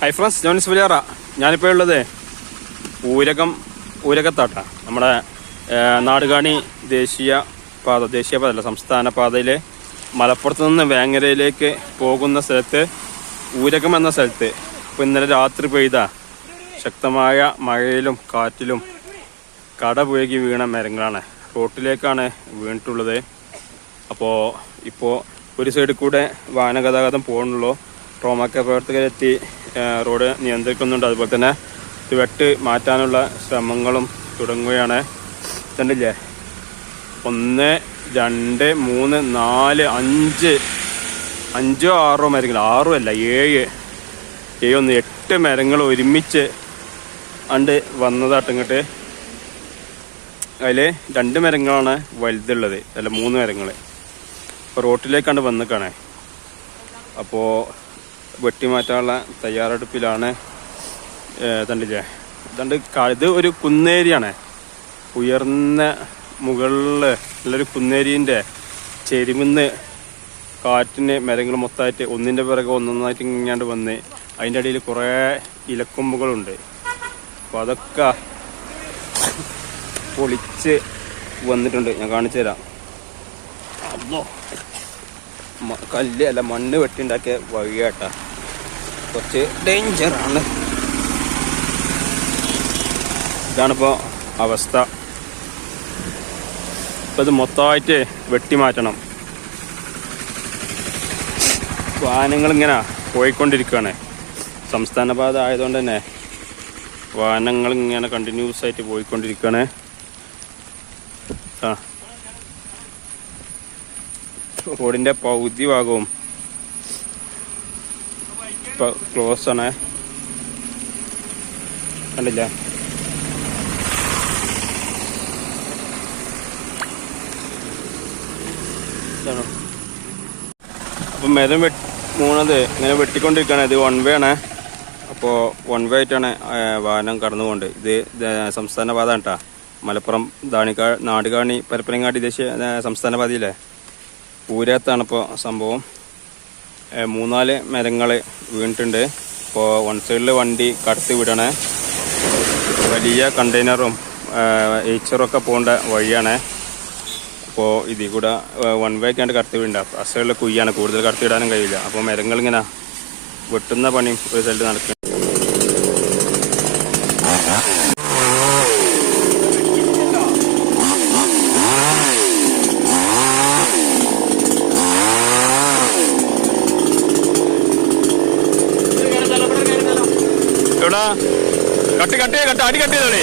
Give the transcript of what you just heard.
Hi friends, ഞാൻ സുലിയാറ. ഞാനിപ്പോൾ ഉള്ളത് ഊരകത്താട്ട. നമ്മുടെ നാടുകാണി ദേശീയപാതല്ല, സംസ്ഥാന പാതയിലെ മലപ്പുറത്ത് നിന്ന് വേങ്ങരയിലേക്ക് പോകുന്ന സ്ഥലത്ത് ഊരകം എന്ന സ്ഥലത്ത് ഇപ്പോൾ ഇന്നലെ രാത്രി പെയ്ത ശക്തമായ മഴയിലും കാറ്റിലും കടപുഴകി വീണ മരങ്ങളാണ്. റോട്ടിലേക്കാണ് വീണിട്ടുള്ളത്. ഇപ്പോൾ ഒരു സൈഡിൽ കൂടെ വാഹന ഗതാഗതം പോകുന്നുള്ളൂ. ട്രോമാക്ക പ്രവർത്തകരെത്തി റോഡ് നിയന്ത്രിക്കുന്നുണ്ട്. അതുപോലെ തന്നെ ഇത് വെട്ട് മാറ്റാനുള്ള ശ്രമങ്ങളും തുടങ്ങുകയാണ്. കണ്ടില്ലേ, 1, 2, 3, 4, 5, 6 മരങ്ങൾ, 6 അല്ല 7, 8 മരങ്ങൾ ഒരുമിച്ച് വന്നതാട്ടിങ്ങോട്ട്. അതിൽ 2 മരങ്ങളാണ് വലുതുള്ളത്, അല്ല 3 മരങ്ങൾ. ഇപ്പോൾ റോട്ടിലേക്കാണ് വന്നിക്കാണേ. അപ്പോൾ വെട്ടിമാറ്റാനുള്ള തയ്യാറെടുപ്പിലാണ്. കണ്ടില്ലേ, ഇത് ഒരു കുന്നേരിയാണ്. ഉയർന്ന മുകളിൽ ഉള്ളൊരു കുന്നേരിൻ്റെ ചെരുമിന്ന് കാറ്റിന് മരങ്ങൾ മൊത്തമായിട്ട് ഒന്നിൻ്റെ പിറകെ ഒന്നൊന്നായിട്ട് ഇങ്ങാണ്ട് വന്ന് അതിൻ്റെ അടിയിൽ കുറേ ഇലക്കൊമ്പുകളുണ്ട്. അപ്പോൾ അതൊക്കെ പൊളിച്ച് വന്നിട്ടുണ്ട്. ഞാൻ കാണിച്ചു തരാം. അല്ലോ, കല്ല് അല്ല, മണ്ണ് വെട്ടിണ്ടാക്കിയ വഴിയാട്ടാ. കുറച്ച് ഡേഞ്ചറാണ്. ഇതാണിപ്പോൾ അവസ്ഥ. ഇപ്പം ഇത് മൊത്തമായിട്ട് വെട്ടിമാറ്റണം. വാഹനങ്ങളിങ്ങനെ പോയിക്കൊണ്ടിരിക്കുകയാണ്. സംസ്ഥാന പാത ആയതുകൊണ്ട് തന്നെ വാഹനങ്ങളിങ്ങനെ കണ്ടിന്യൂസ് ആയിട്ട് പോയിക്കൊണ്ടിരിക്കുകയാണ്. റോഡിൻ്റെ പകുതി ഭാഗവും ഇപ്പം ക്ലോസ് ആണ്. കണ്ടില്ല, അപ്പം മരം മൂന്നത് ഇങ്ങനെ വെട്ടിക്കൊണ്ടിരിക്കുകയാണ്. ഇത് 1 വേ ആണ്. അപ്പോൾ 1 വേ ആയിട്ടാണ് വാഹനം കടന്നുകൊണ്ട്. ഇത് സംസ്ഥാന പാത കേട്ടാ. മലപ്പുറം നാടുകാണി പരപ്പനങ്ങാടി ദേശീയ സംസ്ഥാന പാതയിലെ ഊരകത്താണ് ഇപ്പോൾ സംഭവം. 3-4 മരങ്ങൾ വീണിട്ടുണ്ട്. ഇപ്പോൾ 1 സൈഡിൽ വണ്ടി കടത്തി വിടണേ. വലിയ കണ്ടെയ്നറും എയ്ച്ചറൊക്കെ പോകേണ്ട വഴിയാണ്. അപ്പോൾ ഇതിൽ കൂടെ 1 വേക്കാണ്ട് കടത്തി വിടണ്ട. ആ സൈഡിൽ കുയ്യാണ്, കൂടുതൽ കടത്തി വിടാനും കഴിയില്ല. അപ്പോൾ മരങ്ങളിങ്ങനെ വെട്ടുന്ന പണിയും ഒരു സൈഡിൽ നടക്കും. എവിടാ അടി കട്ടിയതോടെ.